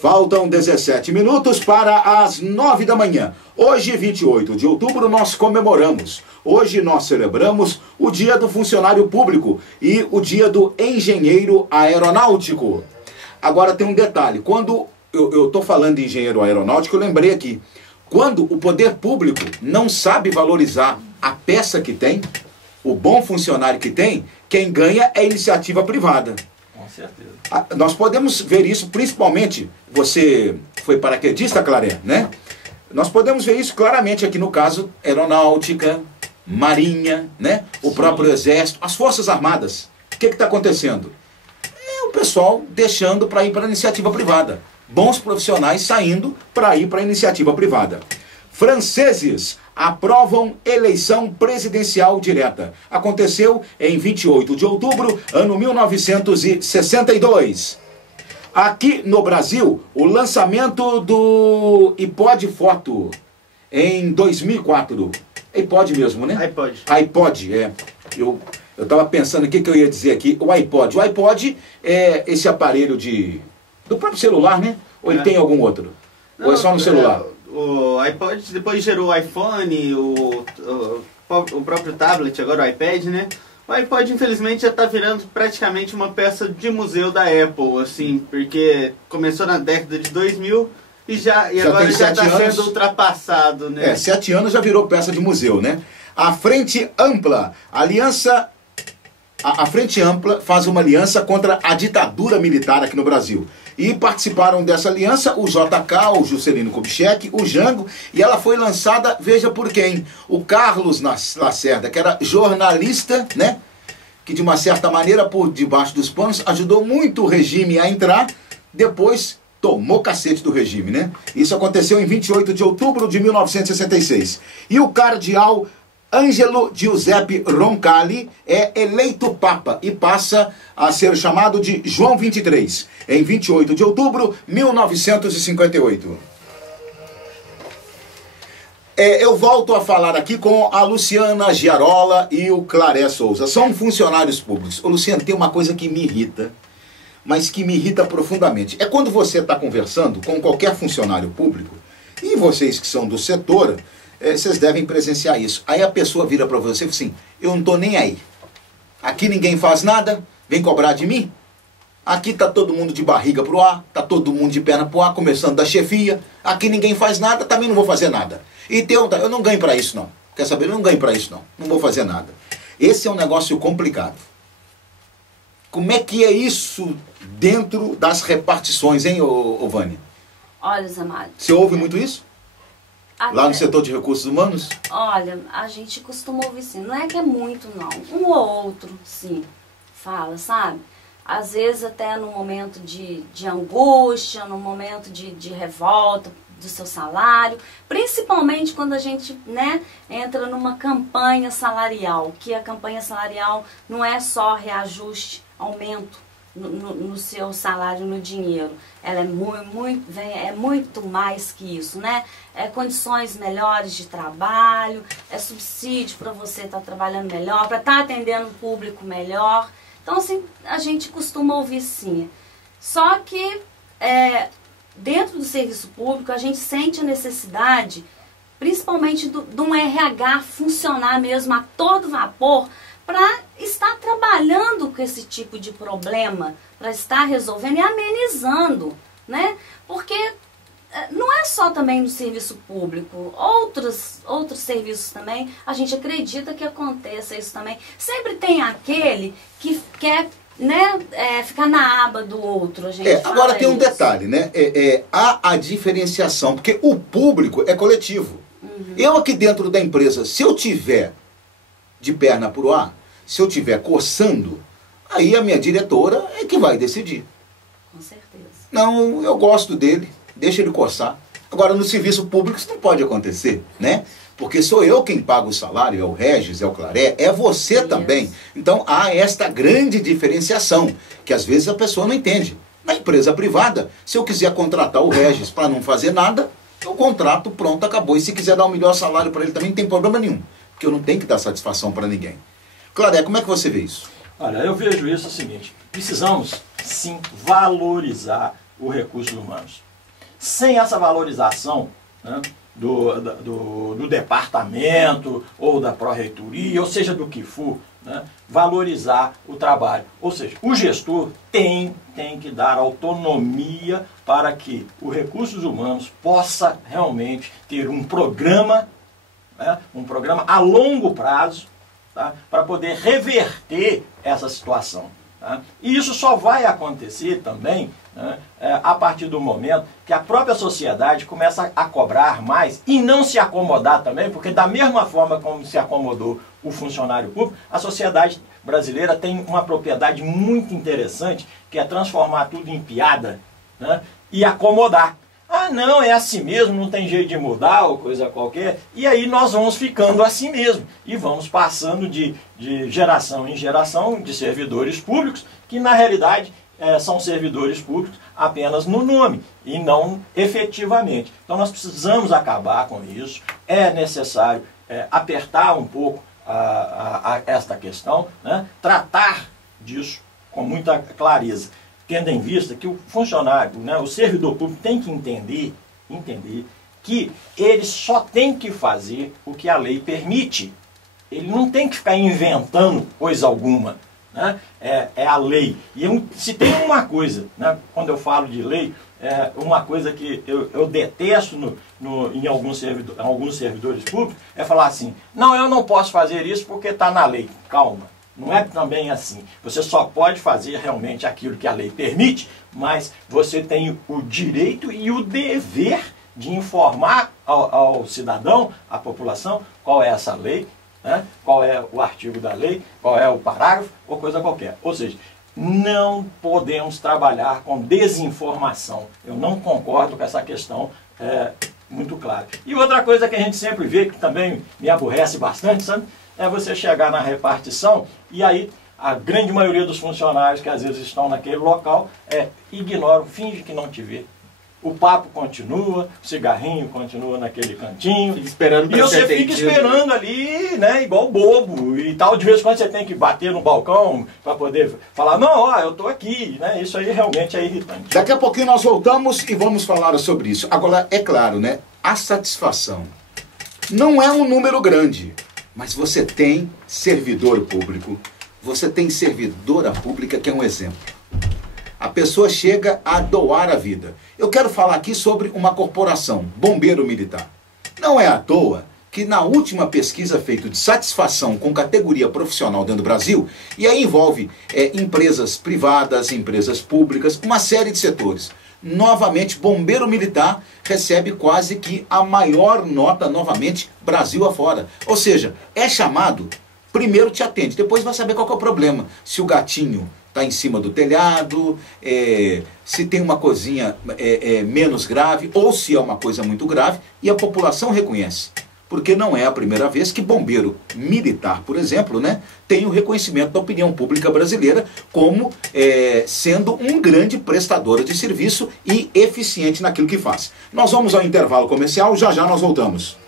Faltam 17 minutos para as 9 da manhã. Hoje, 28 de outubro, nós comemoramos. Hoje nós celebramos o Dia do Funcionário Público e o Dia do Engenheiro Aeronáutico. Agora tem um detalhe. Quando eu estou falando de engenheiro aeronáutico, eu lembrei aqui. Quando o poder público não sabe valorizar a peça que tem, o bom funcionário que tem, quem ganha é a iniciativa privada. Com certeza. Nós podemos ver isso principalmente, você foi paraquedista, Claré, né? Nós podemos ver isso claramente aqui no caso aeronáutica, marinha, né? O próprio exército, as forças armadas. O que está acontecendo? É o pessoal deixando para ir para a iniciativa privada. Bons profissionais saindo para ir para a iniciativa privada. Franceses aprovam eleição presidencial direta. Aconteceu em 28 de outubro, ano 1962. Aqui no Brasil, o lançamento do iPod Foto em 2004. iPod mesmo, né? iPod. iPod, é. Eu estava pensando o que eu ia dizer aqui. O iPod. O iPod é esse aparelho do próprio celular, né? Ou ele tem algum outro? Ou é só no celular? O iPod depois gerou o iPhone, o próprio tablet, agora o iPad, né? O iPod, infelizmente, já está virando praticamente uma peça de museu da Apple, assim, porque começou na década de 2000 e agora já está sendo ultrapassado, né? 7 anos já virou peça de museu, né? A Frente Ampla, a Frente Ampla faz uma aliança contra a ditadura militar aqui no Brasil. E participaram dessa aliança o JK, o Juscelino Kubitschek, o Jango, e ela foi lançada, veja por quem? O Carlos Lacerda, que era jornalista, né? Que de uma certa maneira, por debaixo dos panos, ajudou muito o regime a entrar, depois tomou cacete do regime, né? Isso aconteceu em 28 de outubro de 1966. E o cardeal Ângelo Giuseppe Roncalli é eleito Papa e passa a ser chamado de João 23, em 28 de outubro de 1958. Eu volto a falar aqui com a Luciana Giarola e o Claré Souza. São funcionários públicos. Ô, Luciana, tem uma coisa que me irrita, mas que me irrita profundamente. É quando você está conversando com qualquer funcionário público, e vocês que são do setor, vocês devem presenciar isso. Aí a pessoa vira para você e fala assim, eu não estou nem aí. Aqui ninguém faz nada, vem cobrar de mim. Aqui está todo mundo de barriga pro ar, está todo mundo de perna pro ar, começando da chefia. Aqui ninguém faz nada, também não vou fazer nada. E eu não ganho para isso não. Quer saber? Eu não ganho para isso não. Não vou fazer nada. Esse é um negócio complicado. Como é que é isso dentro das repartições, hein, ô Vânia? Olha, Zé Mário. Você ouve muito isso? Lá no setor de recursos humanos? Olha, a gente costuma ouvir sim. Não é que é muito, não. Um ou outro, sim, fala, sabe? Às vezes até no momento de angústia, no momento de revolta do seu salário. Principalmente quando a gente, né, entra numa campanha salarial. Que a campanha salarial não é só reajuste, aumento no seu salário, no dinheiro. Ela é muito mais que isso, né? É condições melhores de trabalho, é subsídio para você estar trabalhando melhor, para estar atendendo o público melhor. Então, assim, a gente costuma ouvir sim. Só que dentro do serviço público, a gente sente a necessidade, principalmente de um RH funcionar mesmo a todo vapor, para estar trabalhando com esse tipo de problema, para estar resolvendo e amenizando, né? Porque não é só também no serviço público, outros serviços também, a gente acredita que aconteça isso também. Sempre tem aquele que quer, né, ficar na aba do outro. A gente agora tem um isso. detalhe, né? Há a diferenciação, porque o público é coletivo. Uhum. Eu aqui dentro da empresa, se eu tiver de perna pro ar, se eu estiver coçando, aí a minha diretora é que vai decidir. Com certeza. Não, eu gosto dele, deixa ele coçar. Agora, no serviço público isso não pode acontecer, né? Porque sou eu quem paga o salário, é o Regis, é o Claré, é você também. Então há esta grande diferenciação, que às vezes a pessoa não entende. Na empresa privada, se eu quiser contratar o Regis para não fazer nada, eu contrato, pronto, acabou. E se quiser dar o melhor salário para ele também, não tem problema nenhum. Porque eu não tenho que dar satisfação para ninguém. Claré, como é que você vê isso? Olha, eu vejo isso o seguinte, precisamos sim valorizar os recursos humanos. sem essa valorização, né, do departamento ou da pró-reitoria, ou seja, do que for, né, valorizar o trabalho. Ou seja, o gestor tem que dar autonomia para que o Recursos Humanos possa realmente ter um programa, né, um programa a longo prazo, tá, para poder reverter essa situação. Tá? E isso só vai acontecer também, né, a partir do momento que a própria sociedade começa a cobrar mais e não se acomodar também, porque da mesma forma como se acomodou o funcionário público, a sociedade brasileira tem uma propriedade muito interessante, que é transformar tudo em piada, né, e acomodar. Ah, não, é assim mesmo, não tem jeito de mudar ou coisa qualquer. E aí nós vamos ficando assim mesmo. E vamos passando de geração em geração de servidores públicos, que na realidade são servidores públicos apenas no nome e não efetivamente. Então nós precisamos acabar com isso. É necessário apertar um pouco esta questão, né? Tratar disso com muita clareza, tendo em vista que o funcionário, né, o servidor público tem que entender que ele só tem que fazer o que a lei permite. Ele não tem que ficar inventando coisa alguma, né? É a lei. E se tem uma coisa, né, quando eu falo de lei, uma coisa que eu detesto em alguns servidores públicos, é falar assim, não, eu não posso fazer isso porque está na lei. Calma. Não é também assim. Você só pode fazer realmente aquilo que a lei permite, mas você tem o direito e o dever de informar ao cidadão, à população, qual é essa lei, né? Qual é o artigo da lei, qual é o parágrafo, ou coisa qualquer. Ou seja, não podemos trabalhar com desinformação. Eu não concordo com essa questão muito clara. E outra coisa que a gente sempre vê, que também me aborrece bastante, sabe? É você chegar na repartição e aí a grande maioria dos funcionários que às vezes estão naquele local ignoram, finge que não te vê. O papo continua, o cigarrinho continua naquele cantinho. Fica esperando e você fica esperando ali, né, igual bobo e tal. De vez em quando você tem que bater no balcão para poder falar, não, ó, eu estou aqui, né? Isso aí realmente é irritante. Daqui a pouquinho nós voltamos e vamos falar sobre isso. Agora, é claro, né, a satisfação não é um número grande. Mas você tem servidor público, você tem servidora pública que é um exemplo. A pessoa chega a doar a vida. Eu quero falar aqui sobre uma corporação, Bombeiro Militar. Não é à toa que na última pesquisa feita de satisfação com categoria profissional dentro do Brasil, e aí envolve empresas privadas, empresas públicas, uma série de setores. Novamente, Bombeiro Militar recebe quase que a maior nota, novamente, Brasil afora. Ou seja, é chamado, primeiro te atende, depois vai saber qual que é o problema. Se o gatinho está em cima do telhado, se tem uma coisinha menos grave, ou se é uma coisa muito grave, e a população reconhece. Porque não é a primeira vez que bombeiro militar, por exemplo, né, tem o reconhecimento da opinião pública brasileira como sendo um grande prestador de serviço e eficiente naquilo que faz. Nós vamos ao intervalo comercial, já já nós voltamos.